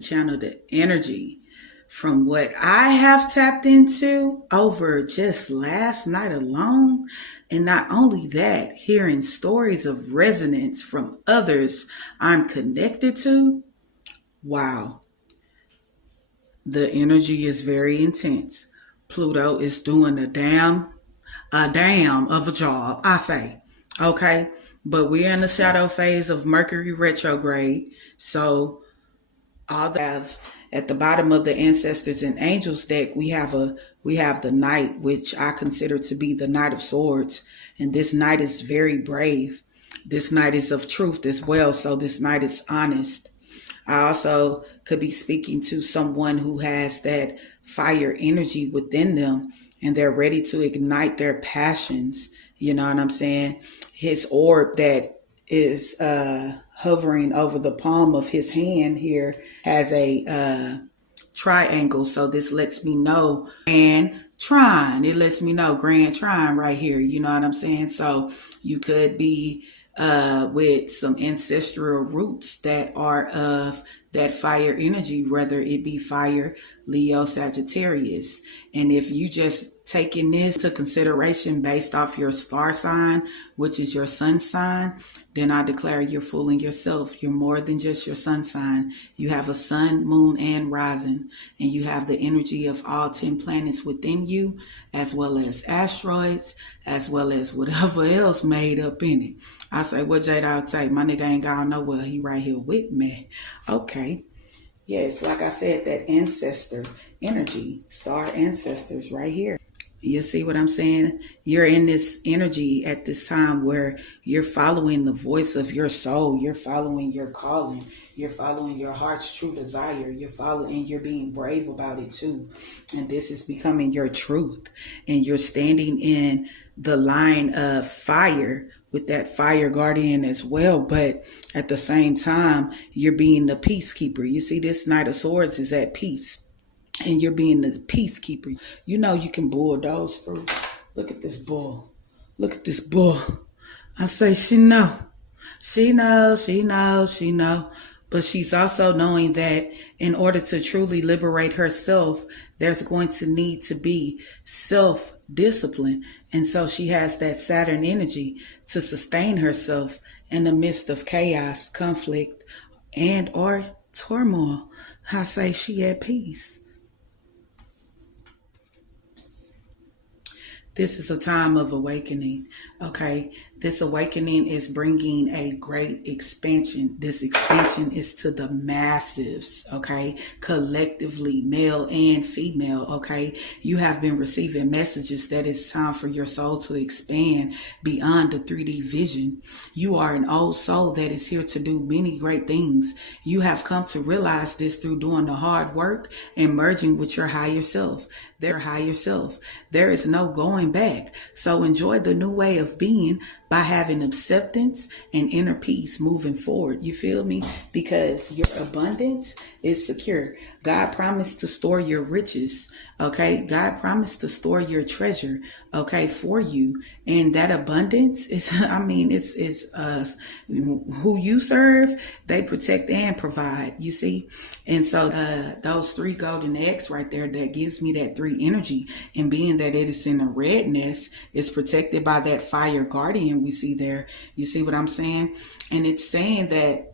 channel the energy from what I have tapped into over just last night alone. And not only that, hearing stories of resonance from others I'm connected to. Wow, the energy is very intense. Pluto is doing a damn of a job, I say. Okay. But we're in the shadow phase of Mercury retrograde. So all the have at the bottom of the ancestors and angels deck, we have the knight, which I consider to be the knight of swords. And this knight is very brave. This knight is of truth as well. So this knight is honest. I also could be speaking to someone who has that fire energy within them and they're ready to ignite their passions. You know what I'm saying? His orb that is hovering over the palm of his hand here has a triangle. So this lets me know and trine. It lets me know grand trine right here. You know what I'm saying? So you could be with some ancestral roots that are of that fire energy, whether it be fire, Leo, Sagittarius. And if you just taking this to consideration based off your star sign, which is your sun sign, then I declare you're fooling yourself. You're more than just your sun sign. You have a sun, moon, and rising, and you have the energy of all 10 planets within you, as well as asteroids, as well as whatever else made up in it. I say, what J-Dog say? My nigga ain't gone nowhere. He right here with me. Okay. Yes, like I said, that ancestor energy, star ancestors right here. You see what I'm saying? You're in this energy at this time where you're following the voice of your soul. You're following your calling. You're following your heart's true desire. You're following, and you're being brave about it too. And this is becoming your truth. And you're standing in the line of fire with that fire guardian as well. But at the same time, you're being the peacekeeper. You see, this Knight of Swords is at peace and you're being the peacekeeper. You know you can bulldoze through. Look at this bull. Look at this bull. I say she know. She knows, she knows, she know. But she's also knowing that in order to truly liberate herself, there's going to need to be self-discipline. And so she has that Saturn energy to sustain herself in the midst of chaos, conflict, and or turmoil. I say she at peace. This is a time of awakening. Okay. This awakening is bringing a great expansion. This expansion is to the massives. Okay. Collectively, male and female. Okay. You have been receiving messages that it's time for your soul to expand beyond the 3D vision. You are an old soul that is here to do many great things. You have come to realize this through doing the hard work and merging with your higher self. Their higher self. There is no going back. So enjoy the new way of being by having acceptance and inner peace moving forward. You feel me? Because your abundance is secure. God promised to store your riches. Okay. God promised to store your treasure. Okay. For you. And that abundance is, I mean, it's who you serve, they protect and provide, you see? And so, those three golden eggs right there, that gives me that three energy. And being that it is in a redness, it's protected by that fire guardian we see there. You see what I'm saying? And it's saying that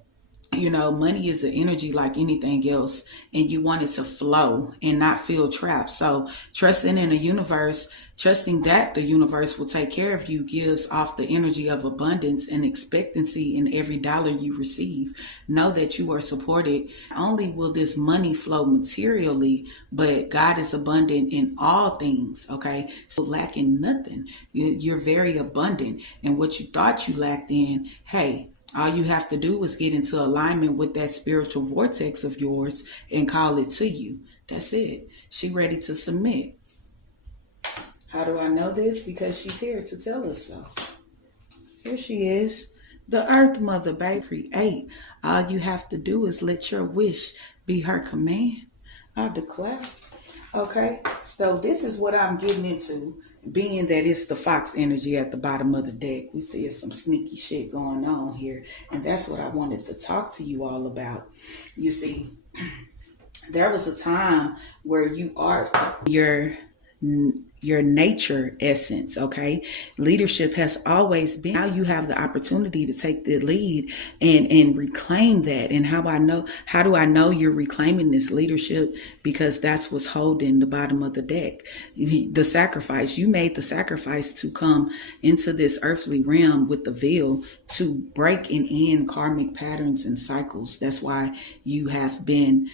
money is an energy like anything else, and you want it to flow and not feel trapped. So trusting in the universe, trusting that the universe will take care of you, gives off the energy of abundance and expectancy in every dollar you receive. Know that you are supported. Not only will this money flow materially, but God is abundant in all things. Okay. So lacking nothing. You're very abundant. And what you thought you lacked in, hey, all you have to do is get into alignment with that spiritual vortex of yours and call it to you. That's it. She ready to submit. How do I know this? Because she's here to tell us so. Here she is. The Earth Mother, baby. Create. All you have to do is let your wish be her command. I declare. Okay. So this is what I'm getting into. Being that it's the fox energy at the bottom of the deck, we see some sneaky shit going on here. And that's what I wanted to talk to you all about. You see, there was a time where you are your nature essence. Okay, leadership has always been. Now you have the opportunity to take the lead and reclaim that. And how do I know you're reclaiming this leadership? Because that's what's holding the bottom of the deck. The sacrifice you made, the sacrifice to come into this earthly realm with the veil to break and end karmic patterns and cycles. That's why you have been,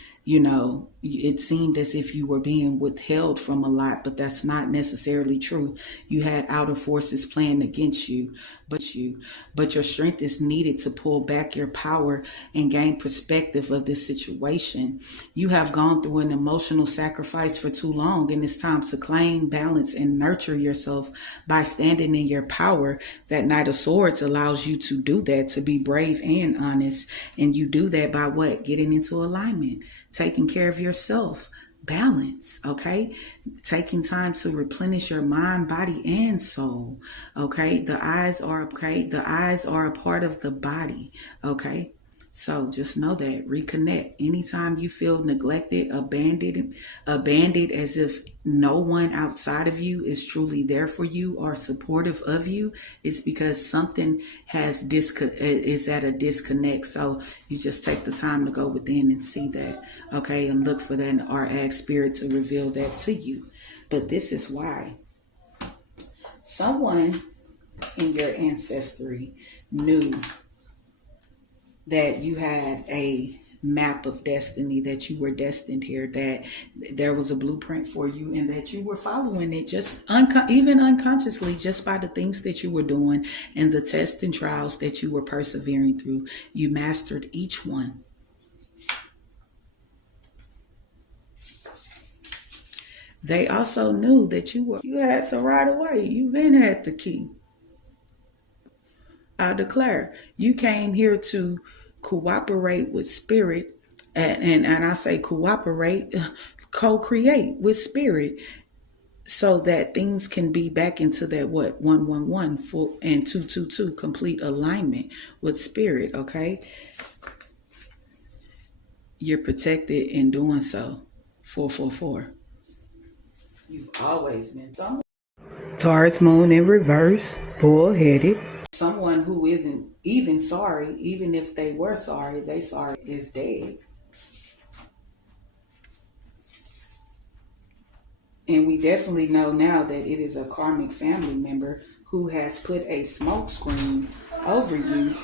it seemed as if you were being withheld from a lot, but that's not necessarily true. You had outer forces playing against you, but your strength is needed to pull back your power and gain perspective of this situation. You have gone through an emotional sacrifice for too long, and it's time to claim, balance, and nurture yourself by standing in your power. That Knight of Swords allows you to do that, to be brave and honest. And you do that by what? Getting into alignment, taking care of yourself, balance, okay? Taking time to replenish your mind, body, and soul, okay? The eyes are a part of the body, okay? So just know that. Reconnect. Anytime you feel neglected, abandoned as if no one outside of you is truly there for you or supportive of you, it's because something is at a disconnect. So you just take the time to go within and see that, okay, and look for that, or ask Spirit to reveal that to you. But this is why someone in your ancestry knew that you had a map of destiny, that you were destined here, that there was a blueprint for you, and that you were following it just even unconsciously, just by the things that you were doing and the tests and trials that you were persevering through. You mastered each one. They also knew that you had the right of way. You been had the key. I declare, you came here to cooperate with Spirit, and I say cooperate, co-create with Spirit, so that things can be back into that 111 full and 222 complete alignment with Spirit. Okay, you're protected in doing so. 444. You've always been someone. Taurus moon in reverse, bullheaded. Someone who isn't even sorry, even if they were sorry, is dead. And we definitely know now that it is a karmic family member who has put a smoke screen over you.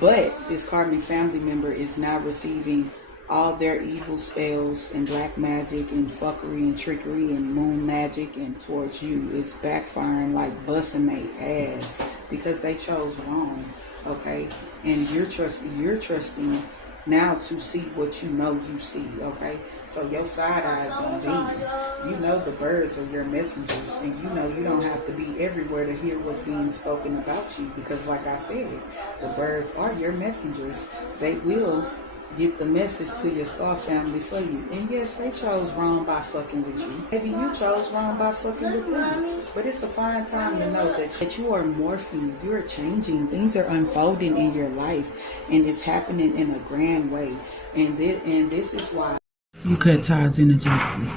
But this karmic family member is now receiving all their evil spells and black magic and fuckery and trickery and moon magic, and towards you is backfiring like busting their ass because they chose wrong, okay? And you're trusting now to see what you see, okay? So your side eyes on being. You know the birds are your messengers, and you know you don't have to be everywhere to hear what's being spoken about you, because like I said, the birds are your messengers. They will get the message to your star family for you. And yes, they chose wrong by fucking with you. Maybe you chose wrong by fucking with them. But it's a fine time to know that you are morphing, you're changing, things are unfolding in your life, and it's happening in a grand way. And this is why you cut ties energetically.